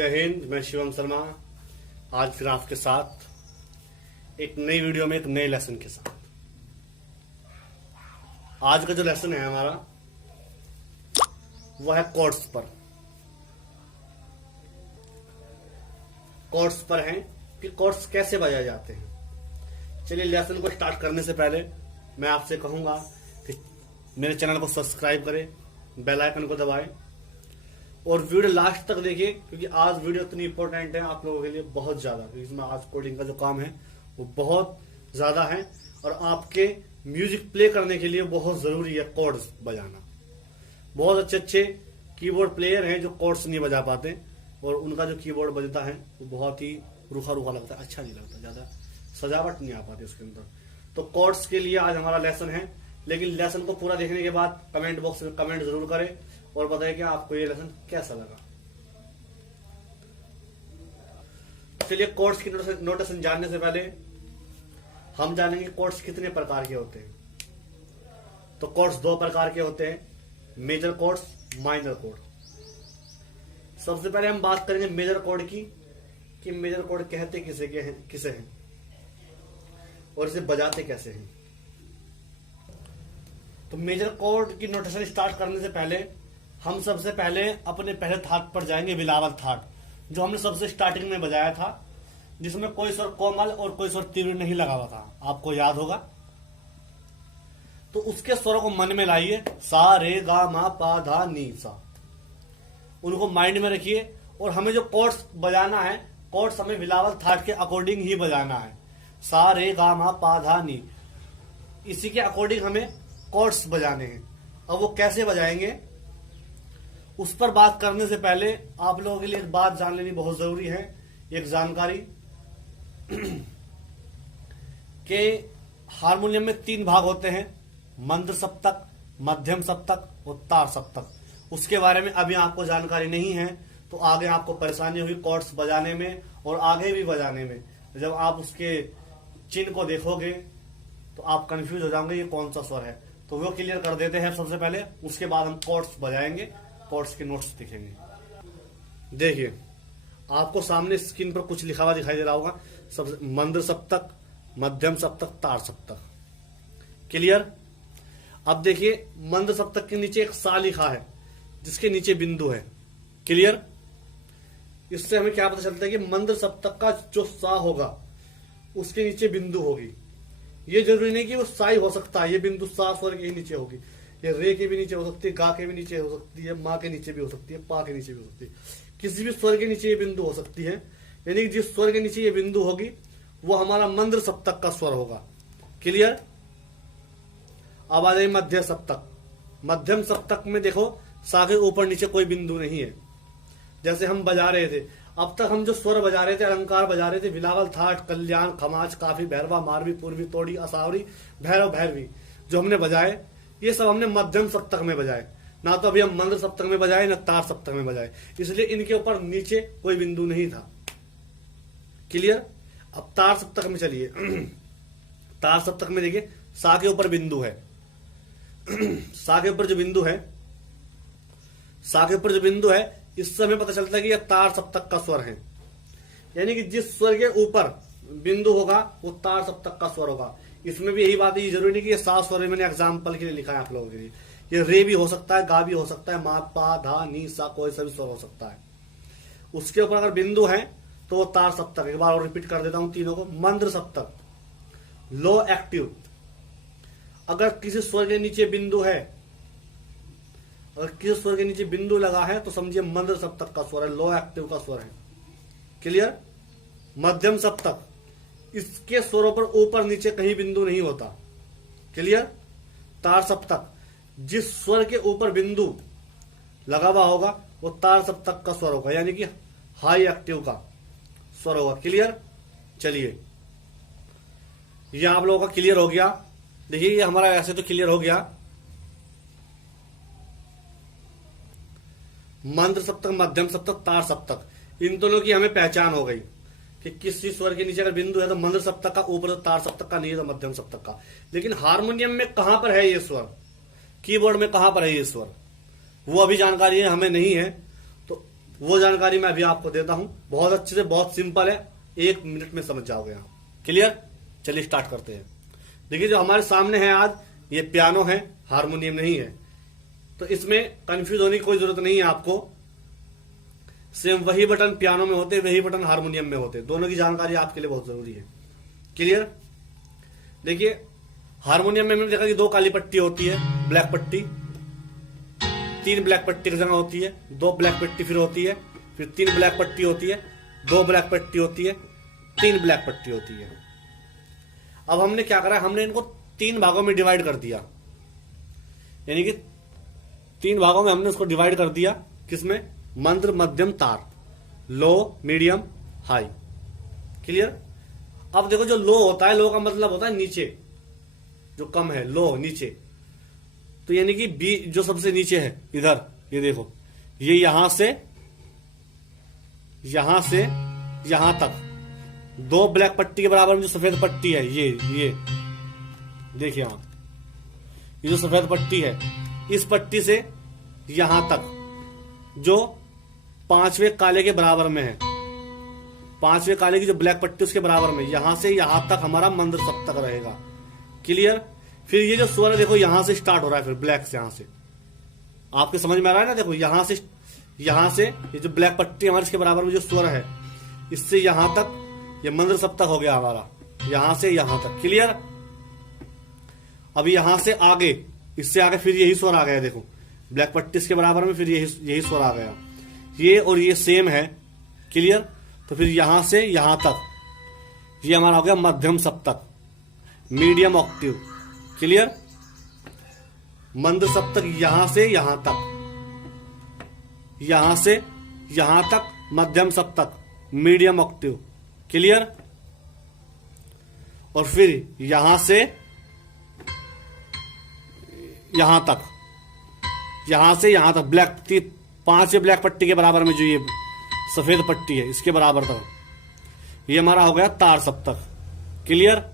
जय हिंद। मैं शिवम शर्मा आज फिर आपके साथ एक नई वीडियो में एक नए लेसन के साथ। आज का जो लेसन है हमारा वह है कॉर्ड्स पर। कॉर्ड्स पर है कि कॉर्ड्स कैसे बजाए जाते हैं। चलिए लेसन को स्टार्ट करने से पहले मैं आपसे कहूंगा कि मेरे चैनल को सब्सक्राइब करें, बेल आइकन को दबाएं और वीडियो लास्ट तक देखिए, क्योंकि आज वीडियो इतनी इंपॉर्टेंट है आप लोगों के लिए, बहुत ज्यादा। इसमें आज कोडिंग का जो काम है वो बहुत ज्यादा है और आपके म्यूजिक प्ले करने के लिए बहुत जरूरी है कॉर्ड्स बजाना। बहुत अच्छे अच्छे कीबोर्ड प्लेयर हैं जो कॉर्ड्स नहीं बजा पाते और उनका जो कीबोर्ड बजता है वो बहुत ही रूखा रूखा लगता है, अच्छा नहीं लगता, ज्यादा सजावट नहीं आ पाती उसके अंदर। तो कॉर्ड्स के लिए आज हमारा लेसन है, लेकिन लेसन को पूरा देखने के बाद कमेंट बॉक्स में कमेंट जरूर करें और बताएं कि आपको ये लेसन कैसा लगा। चलिए कॉर्ड्स की नोटेशन जानने से पहले हम जानेंगे कॉर्ड्स कितने प्रकार के होते हैं। तो कॉर्ड्स दो प्रकार के होते हैं, मेजर कॉर्ड्स, माइनर कॉर्ड। सबसे पहले हम बात करेंगे मेजर कॉर्ड की कि मेजर कॉर्ड कहते किसे हैं और इसे बजाते कैसे हैं। तो मेजर कॉर्ड की नोटेशन स्टार्ट करने से पहले हम सबसे पहले अपने पहले थाट पर जाएंगे, बिलावल थाट, जो हमने सबसे स्टार्टिंग में बजाया था, जिसमें कोई स्वर कोमल और कोई स्वर तीव्र नहीं लगा हुआ था, आपको याद होगा। तो उसके स्वरों को मन में लाइए, सा रे गा मा पा धा नी सा, उनको माइंड में रखिए और हमें जो कॉर्ड्स बजाना है, कॉर्ड्स हमें बिलावल थाट के अकॉर्डिंग ही बजाना है। सा रे गा मा पा धा नी, इसी के अकॉर्डिंग हमें कॉर्ड्स बजाने हैं। अब वो कैसे बजाएंगे उस पर बात करने से पहले आप लोगों के लिए एक बात जान लेनी बहुत जरूरी है, एक जानकारी कि हारमोनियम में 3 भाग होते हैं, मंद्र सप्तक, मध्यम सप्तक और तार सप्तक। उसके बारे में अभी आपको जानकारी नहीं है तो आगे आपको परेशानी हुई कॉर्ड्स बजाने में और आगे भी बजाने में। जब आप उसके चिन्ह को देखोगे तो आप कंफ्यूज हो जाओगे ये कौन सा स्वर है। तो वो क्लियर कर देते हैं सबसे पहले, उसके बाद हम कॉर्ड्स बजाएंगे, कॉर्ड्स के नोट्स दिखेंगे। देखिए आपको सामने स्क्रीन पर कुछ लिखा हुआ दिखाई दे रहा होगा, सबसे मंद्र सप्तक, मध्यम सप्तक, तार सप्तक। क्लियर। अब देखिए मंद्र सप्तक के नीचे एक सा लिखा है जिसके नीचे बिंदु है। क्लियर। इससे हमें क्या पता चलता है कि मंद्र सप्तक का जो सा होगा उसके नीचे बिंदु होगी। ये जरूरी नहीं कि वो सा ही हो सकता है, ये बिंदु सा स्वर के ही नीचे होगी, ये रे के भी नीचे हो सकती है, गा के भी नीचे हो सकती है, माँ के नीचे भी हो सकती है, पा के नीचे भी हो सकती है, किसी भी स्वर के नीचे ये बिंदु हो सकती है। यानी कि जिस स्वर के नीचे ये बिंदु होगी वो हमारा मंद्र सप्तक का स्वर होगा। क्लियर। अब आ जाए मध्य सप्तक। मध्यम सप्तक में देखो सा के ऊपर नीचे कोई बिंदु नहीं है। जैसे हम बजा रहे थे, अब तक हम जो स्वर बजा रहे थे, अलंकार बजा रहे थे, बिलावल, थाट, कल्याण, खमाज, काफी, भैरवा, मारवी, पूर्वी, तोड़ी, असावरी, भैरव, भैरवी, जो हमने बजाए ये सब हमने मध्यम सप्तक में बजाए। ना तो अभी हम मंद्र सप्तक में बजाए ना तार सप्तक में बजाए, इसलिए इनके ऊपर नीचे कोई बिंदु नहीं था। क्लियर। अब तार सप्तक में चलिए। तार सप्तक में देखिए सा के ऊपर बिंदु है। सा के ऊपर जो बिंदु है, सा के ऊपर जो बिंदु है, इससे हमें पता चलता है कि यह तार सप्तक का स्वर है। यानी कि जिस स्वर के ऊपर बिंदु होगा वो तार सप्तक का स्वर होगा। इसमें भी यही बात है, जरूरी नहीं कि ये सा स्वर है, मैंने एग्जाम्पल के लिए लिखा है आप लोगों के लिए। ये रे भी हो सकता है, गा भी हो सकता है, मा पा धा नी सा, कोई सा भी स्वर हो सकता है। उसके ऊपर अगर बिंदु है तो वो तार सप्तक। एक बार और रिपीट कर देता हूं तीनों को। मंद्र सप्तक लो एक्टिव, अगर किसी स्वर के नीचे बिंदु है, अगर किसी स्वर के नीचे बिंदु लगा है तो समझिए मंद्र सप्तक का स्वर है, लो एक्टिव का स्वर है। क्लियर। मध्यम सप्तक, इसके स्वरों पर ऊपर नीचे कहीं बिंदु नहीं होता। क्लियर। तार सप्तक, जिस स्वर के ऊपर बिंदु लगा हुआ होगा वो तार सप्तक का स्वर होगा, यानी कि हाई एक्टिव का स्वर होगा। क्लियर। चलिए ये आप लोगों का क्लियर हो गया। देखिए ये हमारा ऐसे तो क्लियर हो गया, मंद्र सप्तक, मध्यम सप्तक, तार सप्तक, इन दोनों की हमें पहचान हो गई कि किसी स्वर के नीचे अगर बिंदु है तो मंद्र सप्तक का, ऊपर तो तार सप्तक का, नहीं तो मध्यम सप्तक का। लेकिन हारमोनियम में कहां पर है ये स्वर, कीबोर्ड में कहां पर है ये स्वर, वो अभी जानकारी हमें नहीं है। तो वो जानकारी मैं अभी आपको देता हूं, बहुत अच्छे से, बहुत सिंपल है, 1 मिनट में समझ जाओगे आप। क्लियर? चलिए स्टार्ट करते हैं। देखिए जो हमारे सामने है आज, ये पियानो है, हारमोनियम नहीं है, तो इसमें कंफ्यूज होने की कोई जरूरत नहीं है आपको। सेम वही बटन पियानो में होते, वही बटन हारमोनियम में होते, दोनों की जानकारी आपके लिए बहुत जरूरी है। क्लियर? देखिए हारमोनियम में हमने देखा कि 2 काली पट्टी होती है, ब्लैक पट्टी, 3 ब्लैक पट्टी की जगह होती है, 2 ब्लैक पट्टी फिर होती है, फिर 3 ब्लैक पट्टी होती है, 2 ब्लैक पट्टी होती है, 3 ब्लैक पट्टी होती है। अब हमने क्या करा, हमने इनको 3 भागों में डिवाइड कर दिया, यानी कि 3 भागों में हमने उसको डिवाइड कर दिया। किसमें? मंद्र, मध्यम, तार, लो, मीडियम, हाई। क्लियर? अब देखो जो लो होता है, लो का मतलब होता है नीचे, जो कम है, लो नीचे, तो यानी कि बी जो सबसे नीचे है इधर, ये देखो, ये यहां से यहां तक 2 ब्लैक पट्टी के बराबर में जो सफेद पट्टी है, ये देखिए आप, ये जो सफेद पट्टी है, इस पट्टी से यहां तक जो 5वें काले के बराबर में है, 5वें काले की जो ब्लैक पट्टी उसके बराबर में, यहां से यहां तक हमारा मंद्र सप्तक रहेगा। क्लियर? फिर ये जो स्वर है देखो, यहां से स्टार्ट हो रहा है, फिर ब्लैक से, यहां से आपके समझ में आ रहा है ना, देखो यहां से ये जो ब्लैक पट्टी हमारे इसके बराबर में जो स्वर है, इससे यहां तक ये मंद्र सप्तक हो गया हमारा, यहां से यहां तक। क्लियर? अभी यहां से आगे, इससे आगे फिर यही स्वर आ गया, देखो ब्लैक पट्टी इसके बराबर में, फिर यही स्वर आ गया, ये और ये सेम है। क्लियर? तो फिर यहां से यहां तक ये हमारा हो गया मध्यम सप्तक, मीडियम ऑक्टिव। क्लियर? मंद्र सप्तक यहां से यहां तक, यहां से यहां तक मध्यम सप्तक, मीडियम ऑक्टिव। क्लियर? और फिर यहां से यहां तक, यहां से यहां तक ब्लैक 5वें ब्लैक पट्टी के बराबर में जो ये सफेद पट्टी है, इसके बराबर तक, ये हमारा हो गया तार सप्तक। क्लियर?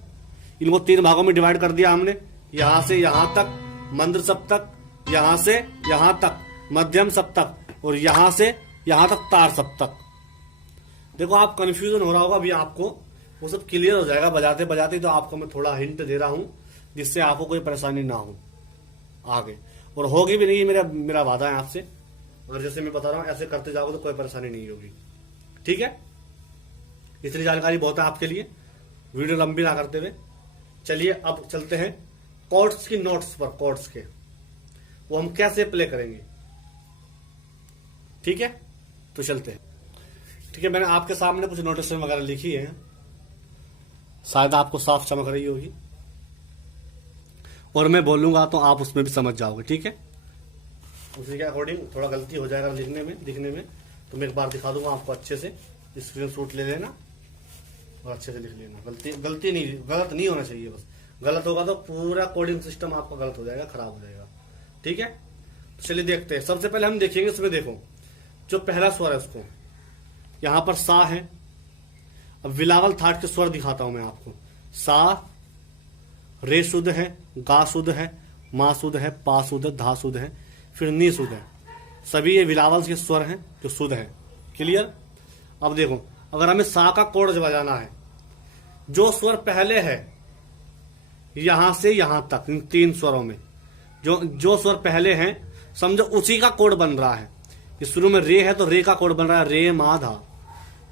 इनको 3 भागों में डिवाइड कर दिया हमने, यहां से यहां तक मंद्र सप्तक, यहां से यहां तक मध्यम सप्तक, और यहां से यहां तक तार सप्तक। देखो आप कंफ्यूजन हो रहा होगा अभी आपको, वो सब क्लियर हो जाएगा बजाते बजाते, तो आपको मैं थोड़ा हिंट दे रहा हूं जिससे आपको कोई परेशानी ना हो आगे, और होगी भी नहीं, मेरा वादा है आपसे। अगर जैसे मैं बता रहा हूं ऐसे करते जाओगे तो कोई परेशानी नहीं होगी। ठीक है? इतनी जानकारी बहुत है आपके लिए, वीडियो लंबी ना करते हुए चलिए अब चलते हैं कॉर्ड्स की नोट्स पर। कॉर्ड्स के वो हम कैसे प्ले करेंगे, ठीक है? तो चलते हैं। ठीक है, मैंने आपके सामने कुछ नोटेशन वगैरह लिखी है, शायद आपको साफ चमक रही होगी, और मैं बोलूंगा तो आप उसमें भी समझ जाओगे। ठीक है? उसी के अकॉर्डिंग थोड़ा गलती हो जाएगा दिखने में, तो मैं एक बार दिखा दूंगा आपको अच्छे से। स्क्रीन शॉट ले लेना और अच्छे से लिख लेना। गलत नहीं होना चाहिए, बस गलत होगा तो पूरा कोडिंग सिस्टम आपका गलत हो जाएगा, खराब हो जाएगा। ठीक है? तो चलिए देखते हैं। सबसे पहले हम देखेंगे, इसमें देखो जो पहला स्वर है उसको, यहां पर सा है। अब विलावल थाट के स्वर दिखाता हूं मैं आपको। सा, रे शुद्ध है, गा शुद्ध है, मा शुद्ध है, पा शुद्ध है, धा शुद्ध है, फिर नी शुद्ध है। सभी ये विलावल के स्वर हैं जो शुद्ध है। क्लियर? अब देखो, अगर हमें सा का कोड बजाना है, जो स्वर पहले है यहां से यहां तक, इन 3 स्वरों में जो स्वर पहले हैं, समझो उसी का कोड बन रहा है। इस शुरू में रे है तो रे का कोड बन रहा है, रे मा धा।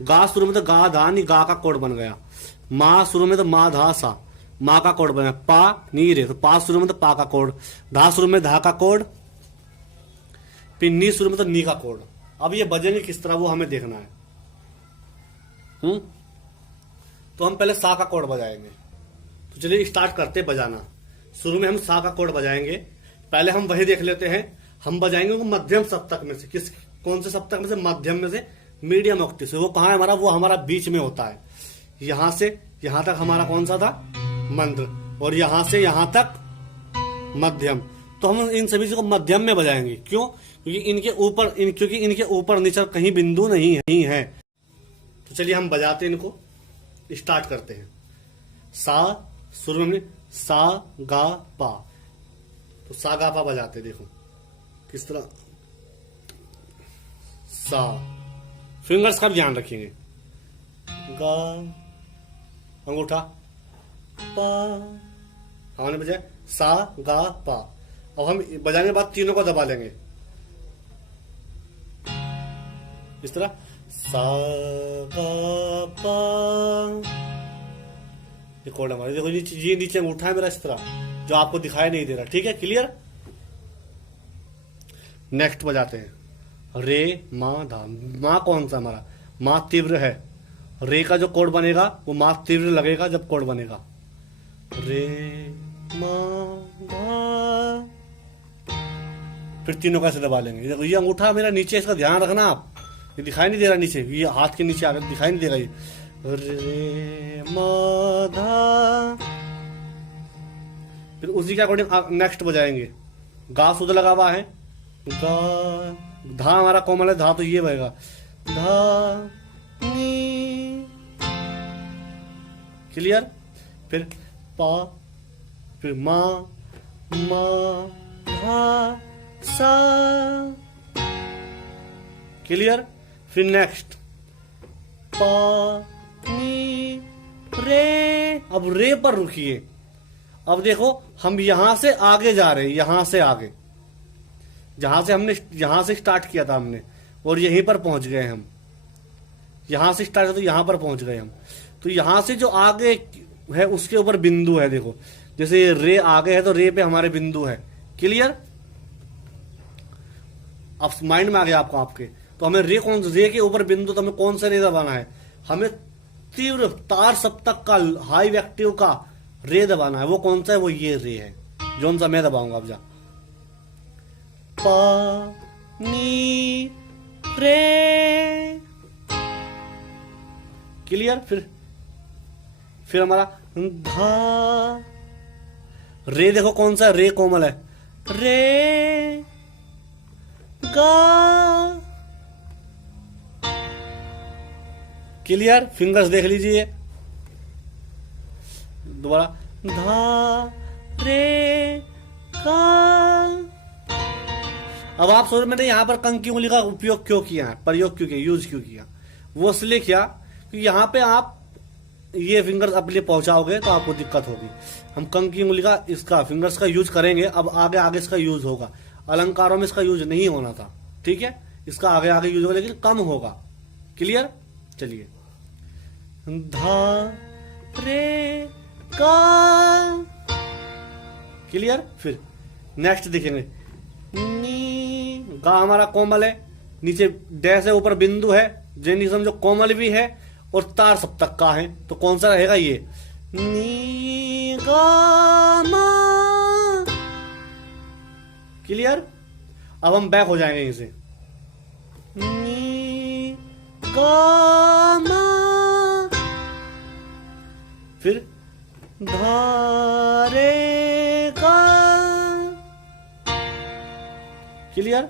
गा शुरू में तो गा धा नी, गा का कोड बन गया। मा शुरू में तो मा धा सा, मा का कोड बना। पा नी रे, तो पा शुरू में तो पा का कोड। धा शुरू में धा का कोड, फिर नी शुरू में तो नी का कोड। अब ये बजेंगे किस तरह वो हमें देखना है। तो हम पहले सा का कोड बजाएंगे। तो चलिए स्टार्ट करते बजाना। शुरू में हम सा का कोड बजाएंगे। पहले हम वही देख लेते हैं, हम बजाएंगे वो मध्यम सप्तक में से। कौन से सप्तक में से? मध्यम में से, मीडियम ऑक्टेव से। वो कहां है हमारा? वो हमारा बीच में होता है। यहां से यहां तक हमारा कौन सा था? मंद्र। और यहां से यहां तक मध्यम। तो हम इन सभी को मध्यम में बजाएंगे। क्यों? क्योंकि इनके ऊपर नीचे कहीं बिंदु नहीं है। तो चलिए हम बजाते इनको, स्टार्ट करते हैं। सा शुरू में सा गा पा, तो सा गा पा बजाते, देखो किस तरह। सा फिंगर्स का भी ध्यान रखेंगे। गा, अंगूठा, पा, हमने बजाय सा गा पा। अब हम बजाने के बाद तीनों को दबा लेंगे इस तरह, सा गा पा। ये कोड हमारे, देखो ये नीचे अंगूठा है मेरा इस तरह, जो आपको दिखाई नहीं दे रहा। ठीक है, क्लियर। नेक्स्ट बजाते हैं, रे मा धा। मा कौन सा हमारा, मा तीव्र है। रे का जो कोड बनेगा वो मा तीव्र लगेगा जब कोड बनेगा। रे मा धा, फिर तीनों कैसे दबा लेंगे। देखो ये अंगूठा मेरा नीचे, इसका ध्यान रखना आप, ये दिखाई नहीं दे रहा नीचे, ये हाथ के नीचे आ रहा, दिखाई नहीं दे रहा ये। रे मा धा, फिर उसी के अकॉर्डिंग नेक्स्ट बजाएंगे। गा शुद्ध लगा हुआ है, गा, धा हमारा कोमल है, धा तो ये बजेगा, धा नी। क्लियर। फिर पा, फिर मा, मा धा सा। क्लियर। फिर नेक्स्ट पा नी रे। अब रे पर रुकिए। अब देखो हम यहां से आगे जा रहे हैं, यहां से आगे, यहां से स्टार्ट किया था हमने और यहीं पर पहुंच गए हम। यहां से स्टार्ट किया तो यहां पर पहुंच गए हम। तो यहां से जो आगे है उसके ऊपर बिंदु है। देखो जैसे ये रे आगे है तो रे पे हमारे बिंदु है। क्लियर। अब माइंड में आ गया आपको आपके, तो हमें रे के ऊपर बिंदु, तो हमें कौन सा रे दबाना है, हमें तीव्र तार सप्तक का हाई वेक्टिव का रे दबाना है। वो कौन सा है, वो ये रे है, जोन सा मैं दबाऊंगा। अब जा, पा नी रे। क्लियर। फिर हमारा धा, रे देखो कौन सा, रे कोमल है, रे गा। क्लियर। फिंगर्स देख लीजिए दोबारा, धा रे का। अब आप सोच, मैंने यहां पर कंक की उंगली का उपयोग क्यों किया है, प्रयोग क्यों किया, यूज क्यों किया, वो इसलिए किया कि यहां पे आप ये फिंगर्स अपने पहुंचाओगे तो आपको दिक्कत होगी। हम कंक की उंगली का, इसका फिंगर्स का यूज करेंगे। अब आगे आगे इसका यूज होगा, अलंकारों में इसका यूज नहीं होना था। ठीक है, इसका आगे आगे यूज होगा लेकिन कम होगा। क्लियर। चलिए, धा रे का। क्लियर। फिर नेक्स्ट देखेंगे, नी, गा हमारा कोमल है, नीचे डैश है, ऊपर बिंदु है, जैनी समझो कोमल भी है और तार सप्तक का है, तो कौन सा रहेगा ये, नी गा मा। क्लियर। अब हम बैक हो जाएंगे यहीं से, नी गा मा, फिर धा रे गा। क्लियर।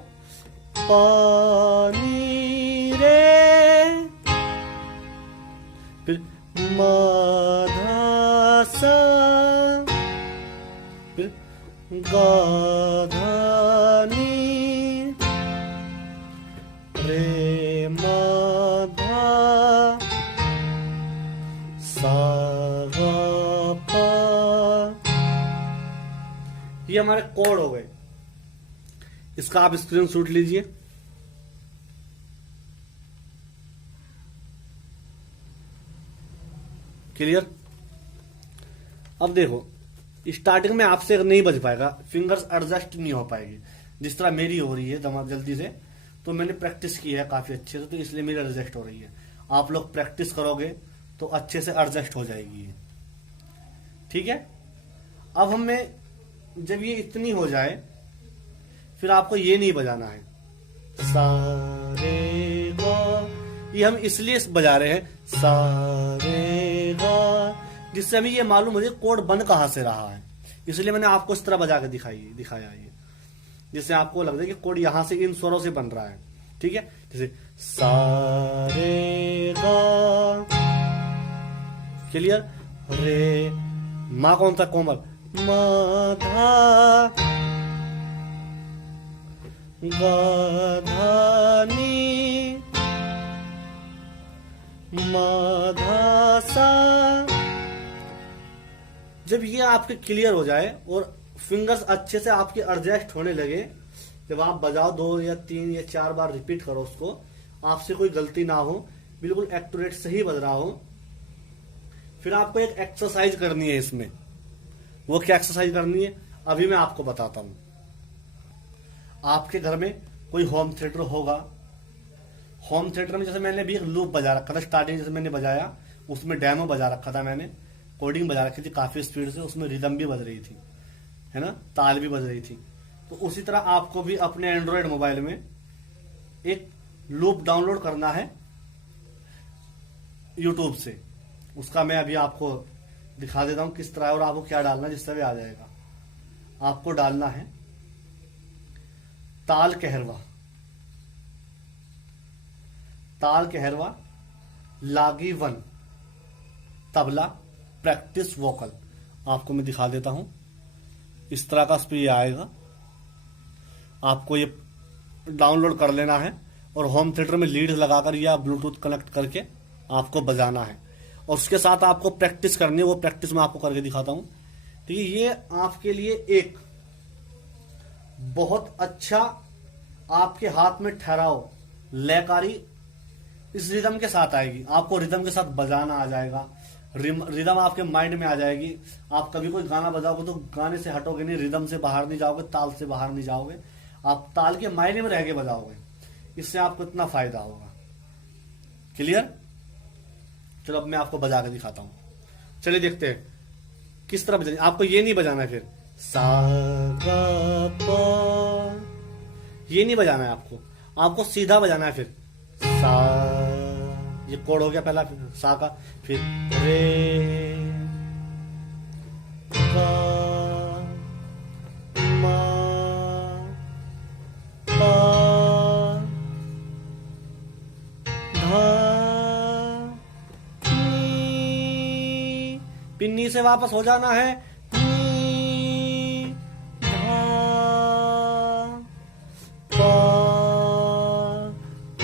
पा नी रे, फिर मा धा सा, फिर गा धा नी, रे मा धा सा गा पा। ये हमारे कोड हो गए। इसका आप स्क्रीन शॉट लीजिए। क्लियर। अब देखो स्टार्टिंग में आपसे नहीं बज पाएगा, फिंगर्स एडजस्ट नहीं हो पाएगी जिस तरह मेरी हो रही है जल्दी से। तो मैंने प्रैक्टिस की है काफी अच्छे से, तो इसलिए मेरी एडजस्ट हो रही है। आप लोग प्रैक्टिस करोगे तो अच्छे से एडजस्ट हो जाएगी ये। ठीक है। अब हमें जब ये इतनी हो जाए फिर आपको ये नहीं बजाना है, सा रे गा। ये हम इसलिए बजा रहे हैं सा रे गा, जिससे हमें ये मालूम हो जाए कोड बन कहां से रहा है। इसलिए मैंने आपको इस तरह बजा के दिखाया ये, जिससे आपको लग जाए कि कोड यहां से इन स्वरों से बन रहा है। ठीक है। जैसे सा रे गा। क्लियर। रे मा कौन सा कोमल, मा धा, गा धा नी, जब ये आपके क्लियर हो जाए और फिंगर्स अच्छे से आपके एडजस्ट होने लगे, जब आप बजाओ 2 या 3 या 4 बार रिपीट करो उसको, आपसे कोई गलती ना हो, बिल्कुल एक्यूरेट सही बज रहा हो, फिर आपको एक एक्सरसाइज करनी है इसमें। वो क्या एक्सरसाइज करनी है अभी मैं आपको बताता हूं। आपके घर में कोई होम थिएटर होगा। होम थिएटर में जैसे मैंने अभी एक लूप बजा रखा था, स्टार्टिंग जैसे मैंने बजाया उसमें डेमो बजा रखा था, मैंने कोडिंग बजा रखी थी काफी स्पीड से, उसमें रिदम भी बज रही थी, है ना, ताल भी बज रही थी। तो उसी तरह आपको भी अपने एंड्रॉयड मोबाइल में एक लूप डाउनलोड करना है यूट्यूब से। उसका मैं अभी आपको दिखा देता हूं किस तरह, और आपको क्या डालना है जिससे भी आ जाएगा। आपको डालना है ताल कहरवा, ताल कहरवा लागी 1 तबला प्रैक्टिस वोकल। आपको मैं दिखा देता हूं, इस तरह का स्पीड आएगा। आपको ये डाउनलोड कर लेना है और होम थिएटर में लीड लगाकर या ब्लूटूथ कनेक्ट करके आपको बजाना है, और उसके साथ आपको प्रैक्टिस करनी है। वो प्रैक्टिस मैं आपको करके दिखाता हूं। ठीक है, ये आपके लिए एक बहुत अच्छा आपके हाथ में ठहराव लयकारी इस रिदम के साथ आएगी। आपको रिदम के साथ बजाना आ जाएगा, रिदम आपके माइंड में आ जाएगी। आप कभी कोई गाना बजाओगे तो गाने से हटोगे नहीं, रिदम से बाहर नहीं जाओगे, ताल से बाहर नहीं जाओगे, आप ताल के मायने में रह के बजाओगे। इससे आपको इतना फायदा होगा। क्लियर? चलो अब मैं आपको बजा के दिखाता हूं। चलिए देखते हैं किस तरह बजाएंगे। आपको ये नहीं बजाना है फिर सा गा पा, ये नहीं बजाना है आपको सीधा बजाना है। फिर सा, ये कोड हो गया पहला, फिर सा का, फिर रे गा मा पा धा नी, पिन्नी से वापस हो जाना है नी धा पा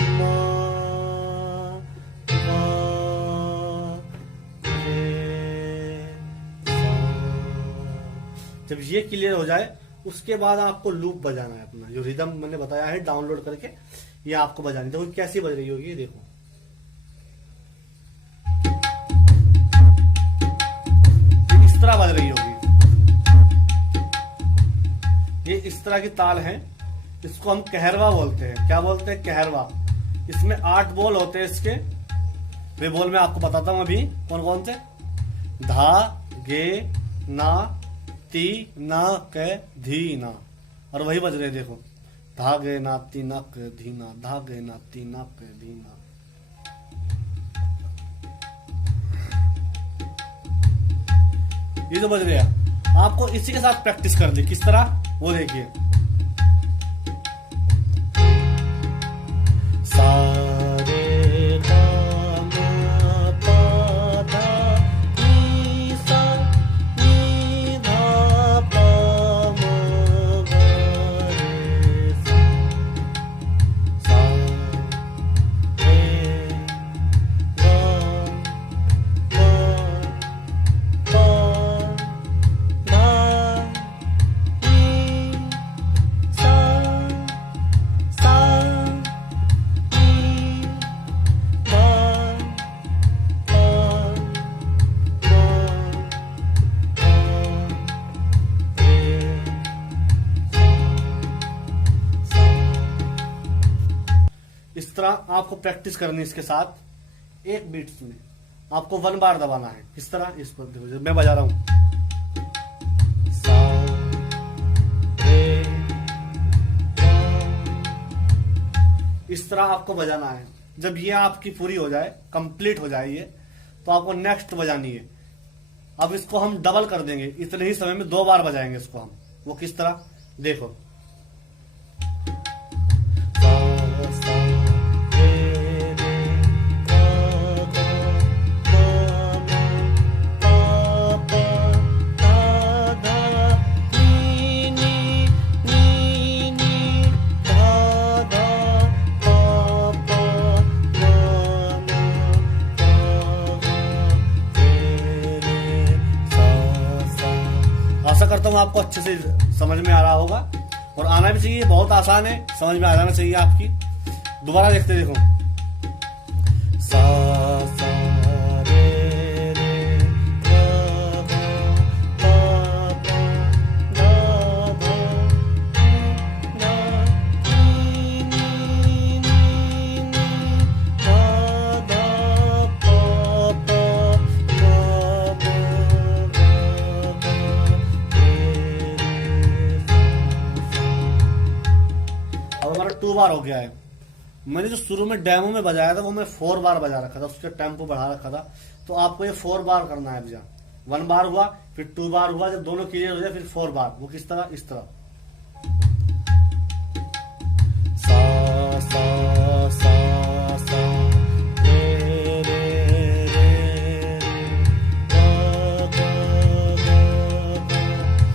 मा धा रे सा। जब ये क्लियर हो जाए उसके बाद आपको लूप बजाना है अपना, जो रिदम मैंने बताया है डाउनलोड करके, ये आपको बजानी। देखो कैसी बज रही होगी, ये देखो इस तरह बज रही होगी। ये इस तरह की ताल है, इसको हम कहरवा बोलते हैं। क्या बोलते हैं? कहरवा। इसमें 8 बोल होते हैं इसके। वे बोल मैं आपको बताता हूं अभी कौन कौन से। धा गे ना ती ना क धी ना, और वही बज रहे देखो, धा गे ना ती ना क धी ना, धा गे ना ती ना क धी ना। ये तो बज गया। आपको इसी के साथ प्रैक्टिस कर दी। किस तरह? वो देखिए, सा रे गा मा पा धा नी सा नी धा पा मा गा रे सा रे गा मा पा धा नी सा सा नी धा पा मा धा रे सा। इस तरह आपको प्रैक्टिस करनी है। इसके साथ एक बीट्स में आपको 1 बार दबाना है। किस तरह? इस पर देखो, मैं बजा रहा हूं सा रे गा। इस तरह आपको बजाना है। जब ये आपकी पूरी हो जाए, कंप्लीट हो जाए ये, तो आपको नेक्स्ट बजानी है। अब इसको हम डबल कर देंगे, इतने ही समय में 2 बार बजाएंगे इसको हम। वो किस तरह? देखो सा सा रे रे गा गा मा मा पा पा धा धा नी नी नी नी धा धा पा पा मा मा धा धा रे रे सा सा आपको अच्छे से समझ में आ रहा होगा और आना भी चाहिए, बहुत आसान है, समझ में आ जाना चाहिए आपकी। दोबारा देखते देखो, सा सा रे रे गा गा पा पा गा गा गा नी नी नी गा गा पा पा गा गा अब हमारा 2 बार हो गया है। मैंने जो शुरू में डेमो में बजाया था वो मैं 4 बार बजा रखा था, उसके टेम्पो बढ़ा रखा था। तो आपको ये 4 बार करना है भैया। 1 बार हुआ, फिर 2 बार हुआ, जब दोनों क्लियर हो जाए फिर 4 बार। वो किस तरह, इस तरह सा सा सा सा रे रे रे गा गा गा गा मा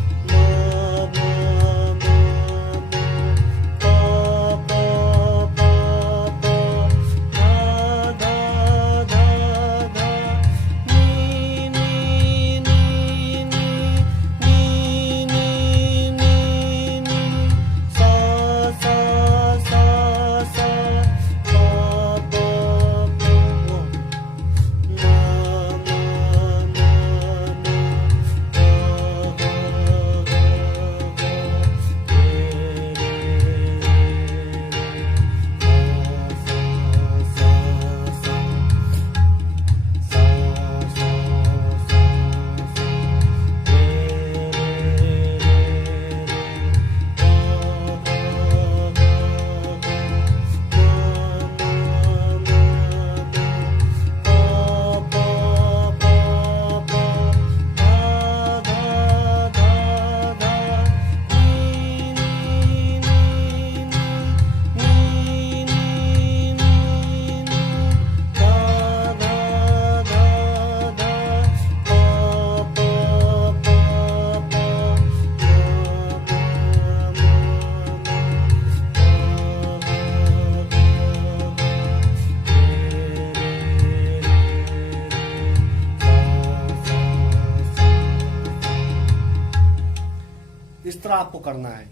इस तरह आपको करना है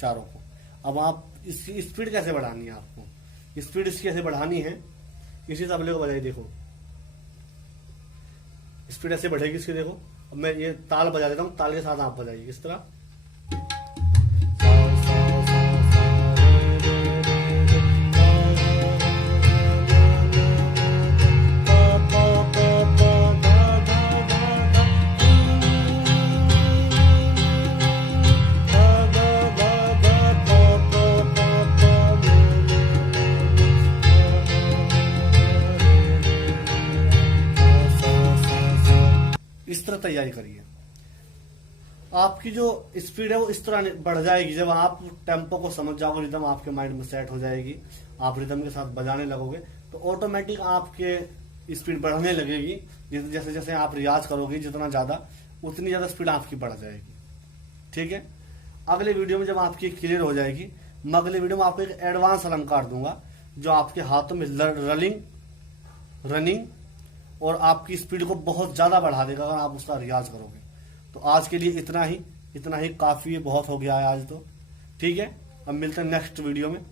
चारों को। अब आप इसकी स्पीड कैसे बढ़ानी है, आपको स्पीड इसकी कैसे बढ़ानी है, इसी तबले को बजाइए। देखो स्पीड ऐसे बढ़ेगी इसकी, देखो। अब मैं ये ताल बजा देता हूँ, ताल के साथ आप बजाइए इस तरह। इस तरह तैयारी करिए। आपकी जो स्पीड है वो इस तरह बढ़ जाएगी जब आप टेम्पो को समझ जाओगे, रिदम आपके माइंड में सेट हो जाएगी, आप रिदम के साथ बजाने लगोगे तो ऑटोमेटिक आपके स्पीड बढ़ने लगेगी। जैसे जैसे आप रियाज करोगे जितना ज्यादा, उतनी ज्यादा स्पीड आपकी बढ़ जाएगी। ठीक है, अगले वीडियो में जब आपकी क्लियर हो जाएगी, मैं अगले वीडियो में आपको एक एडवांस अलंकार दूंगा जो आपके हाथों में रनिंग और आपकी स्पीड को बहुत ज्यादा बढ़ा देगा अगर आप उसका रियाज करोगे। तो आज के लिए इतना ही काफी, बहुत हो गया है आज तो। ठीक है, अब मिलते हैं नेक्स्ट वीडियो में।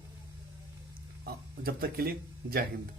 जब तक के लिए जय हिंद।